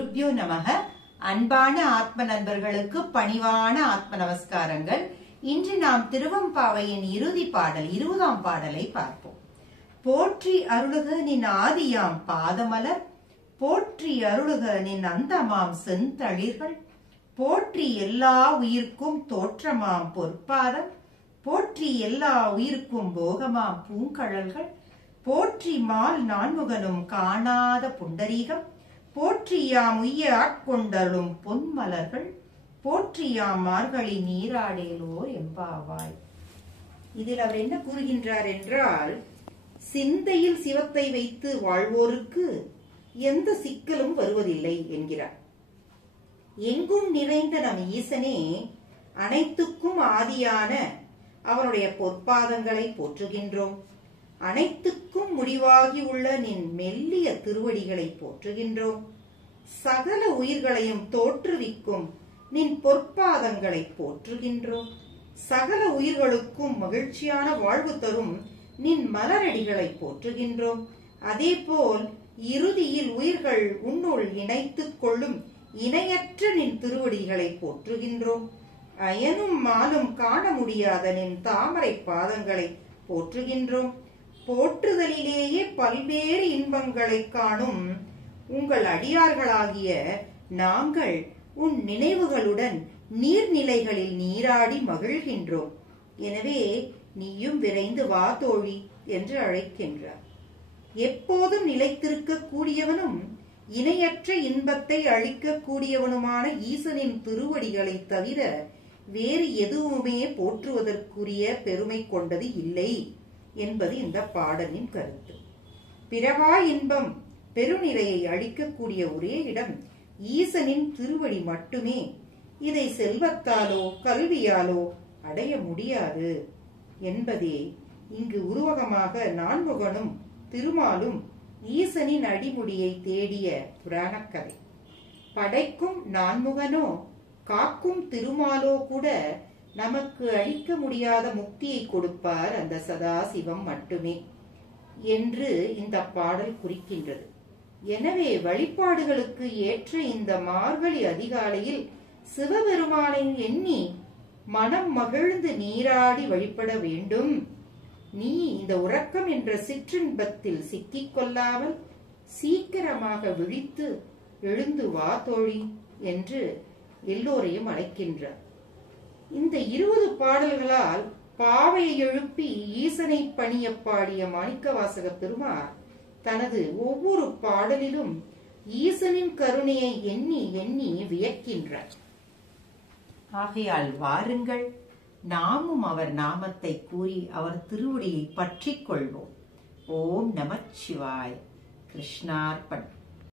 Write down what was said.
குருப்யோ நமக. அன்பான ஆத்ம நண்பர்களுக்கு பணிவான ஆத்ம நமஸ்காரங்கள். இன்று நாம் திருவம்பாவையின் இறுதி பாடல் 20ஆம் பாடலை பார்ப்போம். போற்றி அருளுக நின் ஆதியாம் பாதமலர், போற்றி அருளுக நின் அந்தமாம் செந்தளிர்கள், போற்றி எல்லா உயிர்க்கும் தோற்றமாம் பொற்பாதம், போற்றி எல்லா உயிர்க்கும் போகமாம் பூங்கழல்கள், போற்றி மால் நான்முகனும் காணாத புண்டரீகம், போற்றியாம் உய்ய ஆட்கொண்டருளும் பொன்மலர்கள், போற்றியாம் மார்கழி நீராடேலோ எம்பாவாய். இதில் அவர் என்ன கூறுகின்றார் என்றால், சிந்தையில் சிவத்தை வைத்து வாழ்வோருக்கு எந்த சிக்கலும் வருவதில்லை என்கிறார். எங்கும் நிறைந்த நம் ஈசனே அனைத்துக்கும் ஆதியான அவனுடைய பொற்பாதங்களை போற்றுகின்றோம். அனைத்துக்கும் முடிவாகி உள்ள நின் மெல்லிய திருவடிகளை போற்றுகின்றோம். சகல உயிர்களையும் தோற்றுவிக்கும் நின் பொற்பாதங்களை போற்றுகின்றோம். சகல உயிர்களுக்கும் மகிழ்ச்சியான வாழ்வு தரும் நின் மலரடிகளை போற்றுகின்றோம். அதேபோல் இறுதியில் உயிர்கள் உன்னுள் இணைத்துக் கொள்ளும் இணையற்ற நின் திருவடிகளை போற்றுகின்றோம். அயனும் மாலும் காண முடியாத நின் தாமரை பாதங்களை போற்றுகின்றோம். போற்றுதலிலேயே பல்வேறு இன்பங்களை காணும் உங்கள் அடியார்களாகிய நாங்கள் உன் நினைவுகளுடன் நீர்நிலைகளில் நீராடி மகிழ்கின்றோம். எனவே நீயும் விரைந்து வா தோழி என்று அழைக்கின்றார். எப்போதும் நிலைத்திருக்க கூடியவனும் இணையற்ற இன்பத்தை அளிக்க கூடியவனுமான ஈசனின் திருவடிகளை தவிர வேறு எதுவுமே போற்றுவதற்குரிய பெருமை கொண்டது இல்லை என்பது இந்த பாடலின் கருத்து. பிறவா இன்பம் பெருநிலையை அளிக்கக்கூடிய ஒரே இடம் ஈசனின் திருவடி மட்டுமே. இதை செல்வத்தாலோ கல்வியாலோ அடைய முடியாது என்பதே இங்கு உருவகமாக நான்முகனும் திருமாலும் ஈசனின் அடிமுடியை தேடிய புராணக்கதை. படைக்கும் நான்முகனோ காக்கும் திருமாலோ கூட நமக்கு அளிக்க முடியாத முக்தியை கொடுப்பார் அந்த சதாசிவம் மட்டுமே என்று இந்த பாடல் குறிக்கின்றது. எனவே வழிபாடுகளுக்கு ஏற்ற இந்த மார்கழி அதிகாலையில் சிவபெருமானை எண்ணி மனம் மகிழ்ந்து நீராடி வழிபட வேண்டும். நீ இந்த உறக்கம் என்ற சிற்றின்பத்தில் சிக்கிக் கொள்ளாமல் சீக்கிரமாக விழித்து எழுந்து வா தோழி என்று எல்லோரையும் அழைக்கின்றார். இந்த 20 பாடல்களால் பாவையை எழுப்பி ஈசனை பணிய பாடிய மாணிக்கவாசக பெருமார் தனது ஒவ்வொரு பாடலிலும் ஈசனின் கருணையை எண்ணி எண்ணி வியக்கின்றார். ஆகையால் வாருங்கள், நாமும் அவர் நாமத்தை கூறி அவர் திருவடியை பற்றிக் கொள்வோம். ஓம் நமச்சிவாய. கிருஷ்ணார்பணம்.